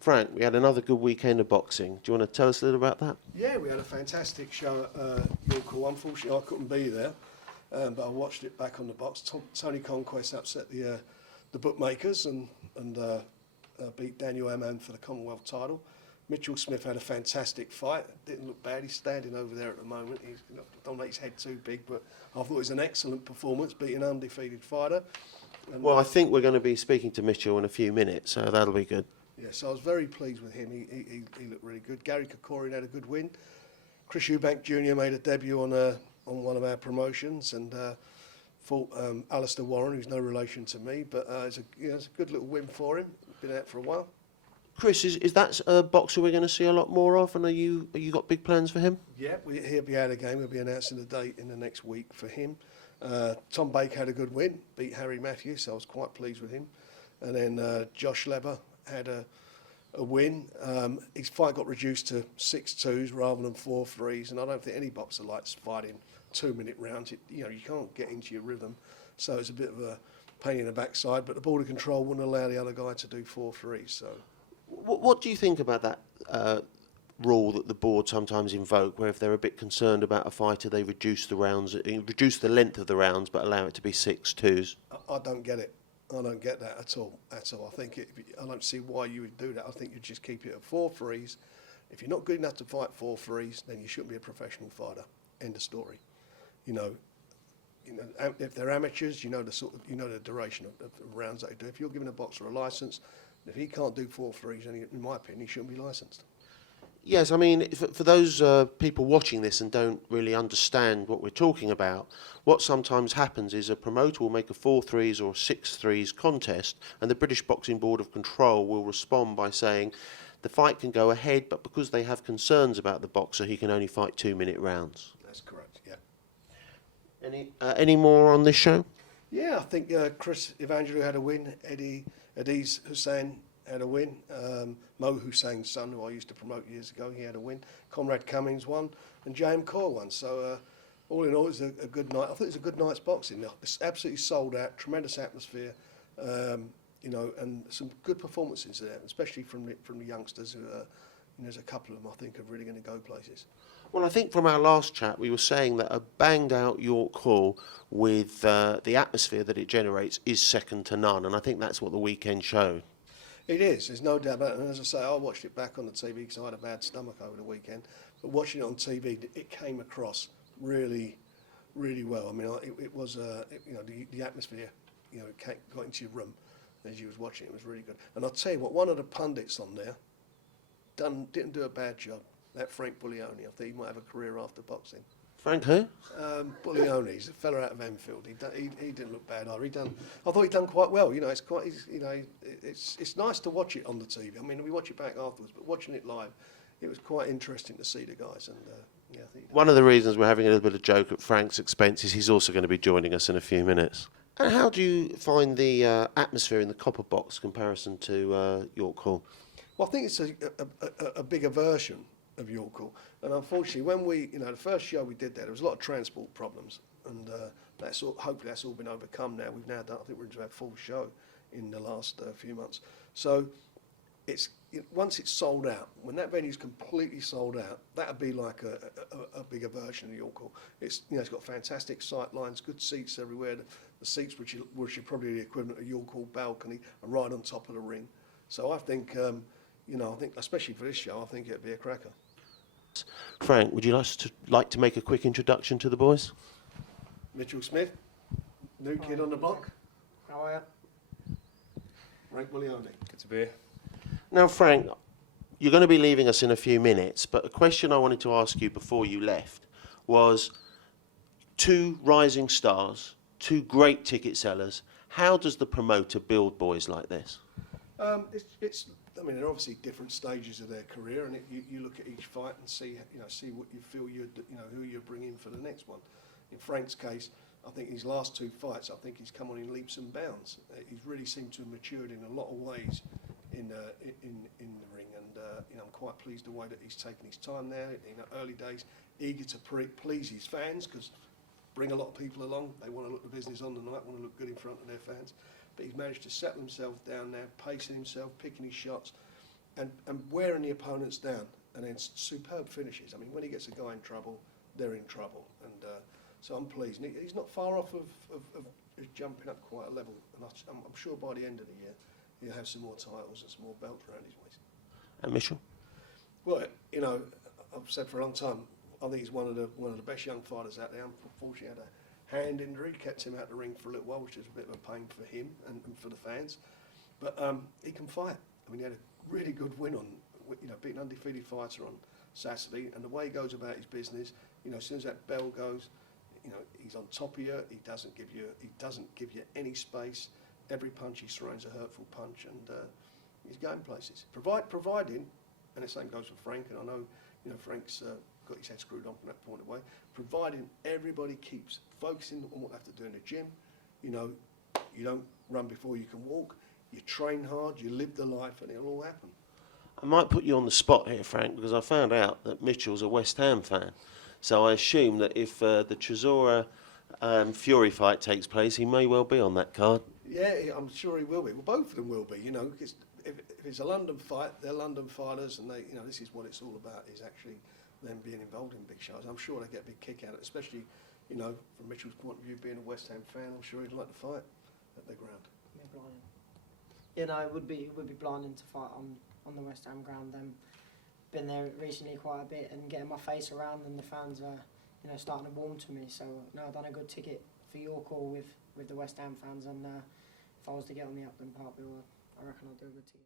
Frank, we had another good weekend of boxing. Do you want to tell us a little about that? Yeah, we had a fantastic show at York Hall. Unfortunately, I couldn't be there, but I watched it back on the box. Tony Conquest upset the bookmakers and beat Daniel Amman for the Commonwealth title. Mitchell Smith had a fantastic fight. Didn't look bad. He's standing over there at the moment. Don't make his head too big, but I thought it was an excellent performance, beating an undefeated fighter. And Well, I think we're going to be speaking to Mitchell in a few minutes, so that'll be good. yeah, so I was very pleased with him. He looked really good. Gary Kokorian had a good win. Chris Eubank Jr. made a debut on one of our promotions and fought Alistair Warren, who's no relation to me, but it's a good little win for him. Been out for a while. Chris, is that a boxer we're going to see a lot more of, and are you got big plans for him? Yeah, he'll be out again. We'll be announcing the date in the next week for him. Tom Baker had a good win, beat Harry Matthews, so I was quite pleased with him. And then Josh Leber had a win. His fight got reduced to 6-2s rather than 4-3s, and I don't think any boxer likes fighting 2-minute rounds. You can't get into your rhythm, so it's a bit of a pain in the backside. But the border control wouldn't allow the other guy to do 4-3s, so. What do you think about that rule that the board sometimes invoke, where if they're a bit concerned about a fighter, they reduce the length of the rounds, but allow it to be 6-2s? I don't get it. I don't get that at all. I think I don't see why you would do that. I think you just keep it at 4-3s. If you're not good enough to fight 4-3s, then you shouldn't be a professional fighter. End of story. If they're amateurs, the duration of the rounds they do. If you're giving a boxer a license, if he can't do 4-3s, then in my opinion, he shouldn't be licensed. Yes, I mean, for those people watching this and don't really understand what we're talking about, what sometimes happens is a promoter will make a 4-3s or 6-3s contest, and the British Boxing Board of Control will respond by saying the fight can go ahead, but because they have concerns about the boxer, he can only fight 2-minute rounds. That's correct, yeah. Any more on this show? Yeah, I think Chris Evangelou had a win. Adiz Hussain had a win. Mo Hussein's son, who I used to promote years ago, he had a win. Conrad Cummings won, and J.M. Kaur won. So all in all, it was a good night. I thought it was a good night's boxing. It's absolutely sold out, tremendous atmosphere, and some good performances there, especially from the youngsters. Who there's a couple of them I think are really going to go places. Well, I think from our last chat, we were saying that a banged-out York Hall with the atmosphere that it generates is second to none, and I think that's what the weekend showed. It is, there's no doubt about it. And as I say, I watched it back on the TV because I had a bad stomach over the weekend. But watching it on TV, it came across really, really well. I mean, it was, the atmosphere, got into your room as you was watching it. It was really good. And I'll tell you what, one of the pundits on there didn't do a bad job. That Frank Buglioni, I think he might have a career after boxing. Frank who? Buglioni, he's a fella out of Enfield. He didn't look bad either. I thought he'd done quite well. It's nice to watch it on the TV. I mean, we watch it back afterwards, but watching it live, it was quite interesting to see the guys. And I think one of the reasons we're having a little bit of joke at Frank's expense is he's also going to be joining us in a few minutes. And how do you find the atmosphere in the Copper Box comparison to York Hall? Well, I think it's a bigger version of York Hall. And unfortunately, when the first show we did there was a lot of transport problems, and hopefully that's all been overcome now. We've now done, I think we're into our full show in the last few months. So once it's sold out, when that venue's completely sold out, that'd be like a bigger version of York Hall. It's got fantastic sight lines, good seats everywhere. The seats, which are probably the equivalent of York Hall balcony, are right on top of the ring. So I think, I think especially for this show, I think it'd be a cracker. Frank, would you like to make a quick introduction to the boys? Mitchell Smith, new kid on the block. How are you? Frank Buglioni. Good to be here. Now, Frank, you're going to be leaving us in a few minutes, but a question I wanted to ask you before you left was two rising stars, two great ticket sellers. How does the promoter build boys like this? I mean, they're obviously different stages of their career, and you look at each fight and see what you feel who you're bringing for the next one. In Frank's case, I think his last two fights, I think he's come on in leaps and bounds. He's really seemed to have matured in a lot of ways in the ring, and I'm quite pleased the way that he's taken his time there. In the early days, eager to please his fans, because bring a lot of people along. They want to look the business on the night, want to look good in front of their fans. But he's managed to settle himself down now, pacing himself, picking his shots, and wearing the opponents down, and then superb finishes. I mean, when he gets a guy in trouble, they're in trouble, and so I'm pleased. And he's not far off of jumping up quite a level, and I'm sure by the end of the year he'll have some more titles and some more belts around his waist. And Mitchell? Well, you know, I've said for a long time, I think he's one of the best young fighters out there. Unfortunately, had a hand injury, kept him out the ring for a little while, which is a bit of a pain for him and for the fans. But he can fight. I mean, he had a really good win on, you know, beating an undefeated fighter on Saturday, and the way he goes about his business, you know, as soon as that bell goes, you know, he's on top of you. He doesn't give you any space. Every punch he throws a hurtful punch, and he's going places. Providing, and the same goes for Frank. And I know, you know, Frank's got his head screwed on from that point away. Providing everybody keeps focusing on what they have to do in the gym. You know, you don't run before you can walk. You train hard. You live the life, and it'll all happen. I might put you on the spot here, Frank, because I found out that Mitchell's a West Ham fan. So I assume that if the Chisora Fury fight takes place, he may well be on that card. Yeah, I'm sure he will be. Well, both of them will be. You know, because if it's a London fight, they're London fighters, and they, you know, this is what it's all about. Is actually them being involved in big shows. I'm sure they get a big kick out of it, especially, you know, from Mitchell's point of view, being a West Ham fan. I'm sure he'd like to fight at their ground. Yeah, blinding. You know, it would be blinding to fight on the West Ham ground. Been there recently quite a bit and getting my face around, and the fans are, you know, starting to warm to me. So no, I've done a good ticket for your call with the West Ham fans, and if I was to get on the Upton Park bill, I reckon I'd do a good ticket.